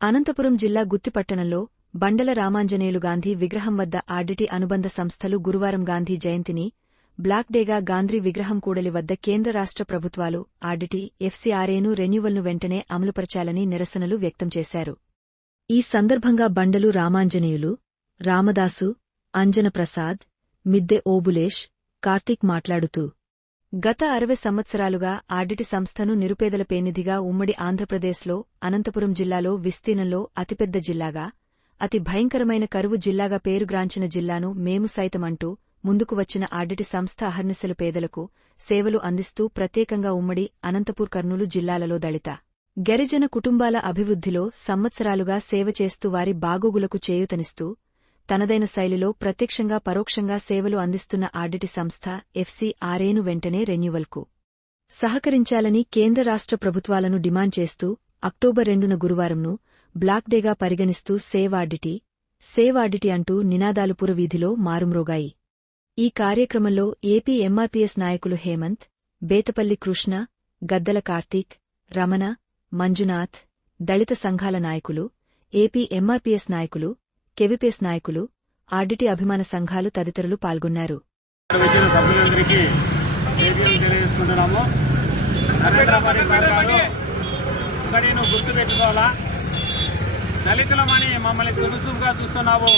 అనంతపురం జిల్లా గుత్తిపట్టణంలో బండల రామాంజనేయులు గాంధీ విగ్రహం వద్ద ఆర్డిటి అనుబంధ సంస్థలు గురువారం గాంధీ జయంతిని బ్లాక్ డేగా గాంధీ విగ్రహం కూడలి వద్ద కేంద్ర రాష్ట్ర ప్రభుత్వాలు ఆర్డిటి ఎఫ్సీఆర్ఏను రెన్యువల్ను వెంటనే అమలుపరచాలని నిరసనలు వ్యక్తం చేశారు. ఈ సందర్భంగా బండలు రామాంజనేయులు రామదాసు అంజన ప్రసాద్ మిద్దె ఓబులేష్ కార్తీక్ మాట్లాడుతూ గత అరవై సంవత్సరాలుగా ఆడిటి సంస్థను నిరుపేదల పేనిధిగా ఉమ్మడి ఆంధ్రప్రదేశ్లో అనంతపురం జిల్లాలో విస్తీర్ణంలో అతిపెద్ద జిల్లాగా అతి భయంకరమైన కరువు జిల్లాగా పేరుగ్రాంచిన జిల్లాను మేము సైతమంటూ ముందుకు వచ్చిన ఆడిటి సంస్థ అహర్నిశలు పేదలకు సేవలు అందిస్తూ ప్రత్యేకంగా ఉమ్మడి అనంతపూర్ కర్నూలు జిల్లాలలో దళిత. గరిజన కుటుంబాల అభివృద్ధిలో సంవత్సరాలుగా సేవ చేస్తూ వారి బాగోగులకు చేయూతనిస్తూ తనదైన శైలిలో ప్రత్యక్షంగా పరోక్షంగా సేవలు అందిస్తున్న ఆడిటి సంస్థ ఎఫ్సీఆర్ఏను వెంటనే రెన్యువల్కు సహకరించాలని కేంద్ర రాష్ట్ర ప్రభుత్వాలను డిమాండ్ చేస్తూ అక్టోబర్ రెండున గురువారంను బ్లాక్ డేగా పరిగణిస్తూ సేవ్ ఆడిటి సేవ్ ఆడిటి అంటూ నినాదాలు పురవీధిలో మారుమ్రోగాయి. ఈ కార్యక్రమంలో ఏపీ ఎంఆర్పీఎస్ నాయకులు హేమంత్ బేతపల్లి కృష్ణ గద్దల కార్తీక్ రమణ మంజునాథ్ దళిత సంఘాల నాయకులు ఏపీ ఎంఆర్పీఎస్ నాయకులు కెవిపిఎస్ నాయకులు ఆర్డిటి అభిమాన సంఘాలు తదితరులు పాల్గొన్నారు. ఇక్కడ వచ్చిన సభ్యులందరికీ జేబీఎం తెలియజేసుకుంటున్నాము. నేను గుర్తు పెట్టుకోవాలా? దళితులమని మమ్మల్ని తులుసుగా చూస్తున్నావు.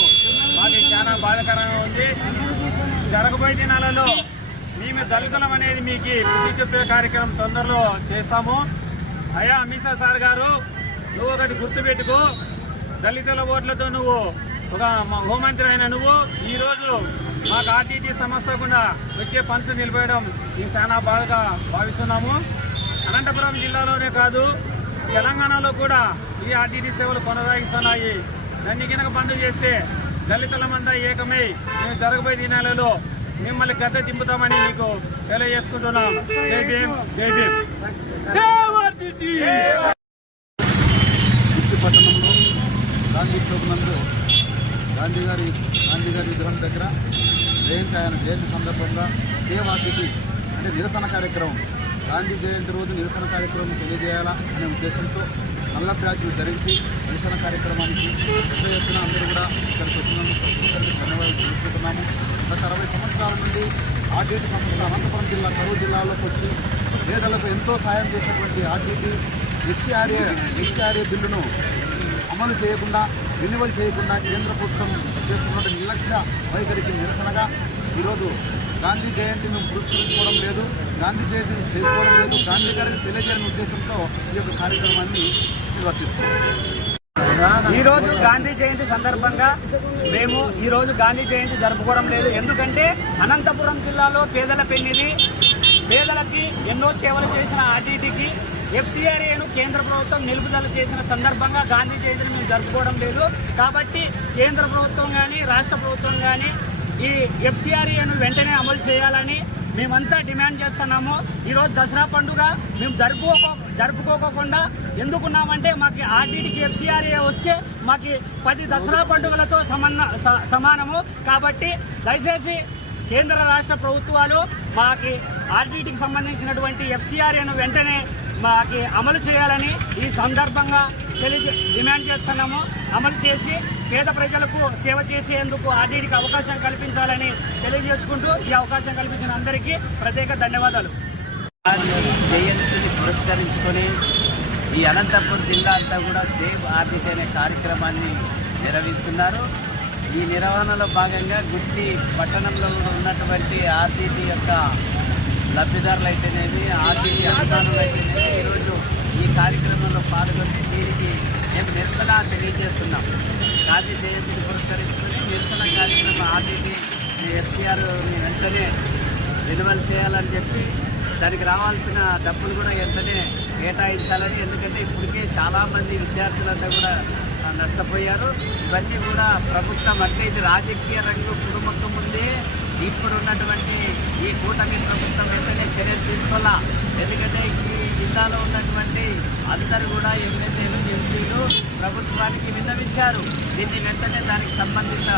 మాకు చాలా బాధకరంగా ఉంది. జరగబోయే దినాలలో మేము దళితులం అనేది మీకు బుద్ధి చెప్పే కార్యక్రమం తొందరలో చేస్తాము. అయ్యా అమిత్ సార్ గారు నువ్వు ఒకటి గుర్తుపెట్టుకో దళితుల ఓట్లతో నువ్వు ఒక హోంమంత్రి అయిన నువ్వు ఈ రోజు మాకు ఆర్టీటీ సమస్య కూడా వచ్చే పనులు నిలిపేయడం మేము చాలా బాధగా భావిస్తున్నాము. అనంతపురం జిల్లాలోనే కాదు తెలంగాణలో కూడా ఈ ఆర్టీటీ సేవలు కొనసాగిస్తున్నాయి. దాన్ని కనుక బంద్ చేస్తే దళితులమంతా ఏకమై మేము జరగబోయే దినాలలో మిమ్మల్ని గద్ద దింపుతామని మీకు తెలియజేసుకుంటున్నాం. జై భీమ్ జై భీమ్ గుత్తి పట్టణంలో గాంధీ చౌక్ నందు గాంధీ గారి గాంధీ గారి విగ్రహం దగ్గర జయంతి ఆయన జయంతి సందర్భంగా సేవా తిథి అంటే నిరసన కార్యక్రమం. గాంధీ జయంతి రోజు నిరసన కార్యక్రమం తెలియజేయాలా అనే ఉద్దేశంతో నల్ల ప్యాచ్లు ధరించి నిరసన కార్యక్రమానికి పెద్ద ఎత్తున అందరూ కూడా ఇక్కడికి వచ్చినందుకు అందరికీ ధన్యవాదాలు తెలుపుతున్నాము గత అరవై సంవత్సరాల నుండి ఆర్టీటీ సంస్థ అనంతపురం జిల్లా కరూరు జిల్లాలోకి వచ్చి పేదలకు ఎంతో సాయం చేసినటువంటి ఆర్టీటీ హెచ్సిఆర్ఏ హెచ్సిఆర్ఏ బిల్లును అమలు చేయకుండా రెన్యువల్ చేయకుండా కేంద్ర ప్రభుత్వం చేస్తున్న నిర్లక్ష్య వైఖరికి నిరసనగా ఈరోజు గాంధీ జయంతిని పురస్కరించుకోవడం లేదు గాంధీ జయంతిని చేసుకోవడం లేదు. గాంధీ గారికి తెలియజేయని ఉద్దేశంతో ఈ యొక్క కార్యక్రమాన్ని నిర్వర్తిస్తున్నాం. ఈరోజు గాంధీ జయంతి సందర్భంగా మేము ఈరోజు గాంధీ జయంతి జరుపుకోవడం లేదు. ఎందుకంటే అనంతపురం జిల్లాలో పేదల పెన్నిది పేదలకి ఎన్నో సేవలు చేసిన ఆర్టీటీకి ఎఫ్సీఆర్ఏను కేంద్ర ప్రభుత్వం నిలుపుదల చేసిన సందర్భంగా గాంధీ జయంతిని మేము జరుపుకోవడం లేదు. కాబట్టి కేంద్ర ప్రభుత్వం కానీ రాష్ట్ర ప్రభుత్వం కానీ ఈ ఎఫ్సీఆర్ఏను వెంటనే అమలు చేయాలని మేమంతా డిమాండ్ చేస్తున్నాము. ఈరోజు దసరా పండుగ మేము జరుపుకోకో జరుపుకోకుండా ఎందుకున్నామంటే మాకు ఆర్టీడీకి ఎఫ్సీఆర్ఏ వస్తే మాకు పది దసరా పండుగలతో సమన్న స- సమానము. కాబట్టి దయచేసి కేంద్ర రాష్ట్ర ప్రభుత్వాలు మాకి ఆర్టీటీకి సంబంధించినటువంటి ఎఫ్సీఆర్ఏను వెంటనే మాకి అమలు చేయాలని ఈ సందర్భంగా తెలియజే డిమాండ్ చేస్తున్నాము. అమలు చేసి పేద ప్రజలకు సేవ చేసేందుకు ఆర్టీటీకి అవకాశం కల్పించాలని తెలియజేసుకుంటూ ఈ అవకాశం కల్పించిన అందరికీ ప్రత్యేక ధన్యవాదాలు. జయంతిని పురస్కరించుకొని ఈ అనంతపురం జిల్లా అంతా కూడా సేవ్ ఆర్డిట్ అనే కార్యక్రమాన్ని నిర్వహిస్తున్నారు. ఈ నిర్వహణలో భాగంగా గుట్టి పట్టణంలో ఉన్నటువంటి ఆర్టీటీ యొక్క లబ్ధిదారులు అయితేనేవి ఆర్టీటీ అధికారులు అయితేనేవి ఈరోజు ఈ కార్యక్రమంలో పాల్గొని దీనికి మేము నిరసన తెలియజేస్తున్నాం. గాంధీ జయంతిని పురస్కరించుకొని నిరసన కార్యక్రమం ఆర్టీటీ మీ వెంటనే రెన్యువల్ చేయాలని చెప్పి దానికి రావాల్సిన డబ్బులు కూడా వెంటనే కేటాయించాలని ఎందుకంటే ఇప్పటికే చాలామంది విద్యార్థులంతా కూడా నష్టపోయారు. ఇవన్నీ కూడా ప్రభుత్వం అంటే ఇది రాజకీయ రంగు కుటుంబం ముందే ఇప్పుడు ఉన్నటువంటి ఈ కూటమి ప్రభుత్వం వెంటనే చర్యలు తీసుకోవాలా? ఎందుకంటే ఈ జిల్లాలో ఉన్నటువంటి అందరూ కూడా ఎమ్మెల్యేలు ఎంపీలు ప్రభుత్వానికి విన్నవించారు. దీన్ని వెంటనే దానికి సంబంధిత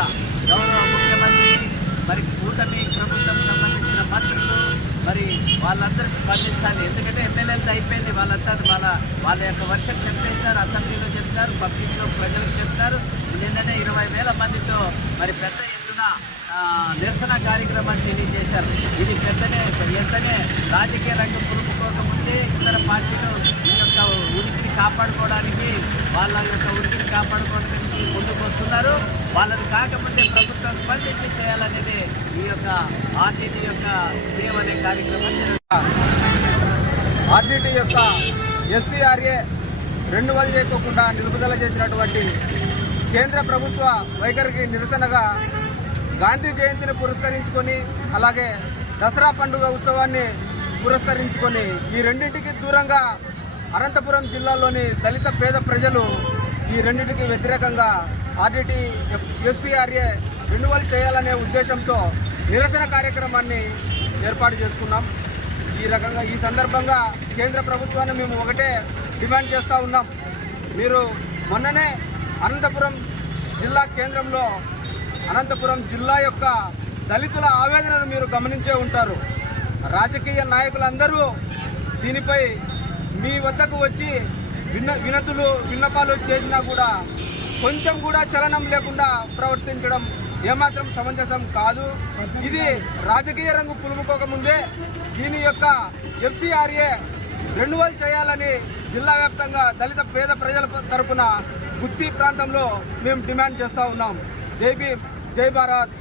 గౌరవ ముఖ్యమంత్రి మరి కూటమి ప్రభుత్వం సంబంధించిన మంత్రులు మరి వాళ్ళందరూ స్పందించాలి. ఎందుకంటే ఎమ్మెల్యేలతో అయిపోయింది. వాళ్ళంతా వాళ్ళ వాళ్ళ యొక్క వర్షం చెప్పేస్తారు అసెంబ్లీలో చెప్తారు పబ్లిక్లో ప్రజలకు చెప్తారు. నిన్ననే ఇరవై వేల మందితో మరి పెద్ద ఎత్తున నిరసన కార్యక్రమాన్ని తెలియజేశారు. ఇది పెద్దనే ఎంతనే రాజకీయ రంగం పులుపుకోకముందే ఇతర పార్టీలు ఈ యొక్క ఉనికిని కాపాడుకోవడానికి వాళ్ళ యొక్క ఉనికిని కాపాడుకోవడానికి ముందుకు వస్తున్నారు. వాళ్ళని కాకపోతే ప్రభుత్వం స్పందించి చేయాలనేది ఈ యొక్క ఆర్టీటీ యొక్క సేవ అనే కార్యక్రమం ఆర్డీటీ యొక్క ఎఫ్సిఆర్ఏ రెన్యువల్ చేయకోకుండా నిలుపుదల చేసినటువంటి కేంద్ర ప్రభుత్వ వైఖరికి నిరసనగా గాంధీ జయంతిని పురస్కరించుకొని అలాగే దసరా పండుగ ఉత్సవాన్ని పురస్కరించుకొని ఈ రెండింటికి దూరంగా అనంతపురం జిల్లాలోని దళిత పేద ప్రజలు ఈ రెండింటికి వ్యతిరేకంగా ఆర్డీటీ ఎఫ్ ఎఫ్సిఆర్ఏ రెన్యువల్ చేయాలనే ఉద్దేశంతో నిరసన కార్యక్రమాన్ని ఏర్పాటు చేసుకున్నాం. ఈ రకంగా ఈ సందర్భంగా కేంద్ర ప్రభుత్వాన్ని మేము ఒకటే డిమాండ్ చేస్తూ ఉన్నాం. మీరు మొన్ననే అనంతపురం జిల్లా కేంద్రంలో అనంతపురం జిల్లా యొక్క దళితుల ఆవేదనను మీరు గమనించే ఉంటారు. రాజకీయ నాయకులందరూ దీనిపై మీ వద్దకు వచ్చి విన్న వినతులు విన్నపాలు చేసినా కూడా కొంచెం కూడా చలనం లేకుండా ప్రవర్తించడం ఏమాత్రం సమంజసం కాదు. ఇది రాజకీయ రంగు పులుముకోకముందే దీని యొక్క ఎఫ్సిఆర్ఏ రెన్యువల్ చేయాలని జిల్లా వ్యాప్తంగా దళిత పేద ప్రజల తరపున గుత్తి ప్రాంతంలో మేము డిమాండ్ చేస్తూ ఉన్నాం. జైబీ భీమ్ జై భారత్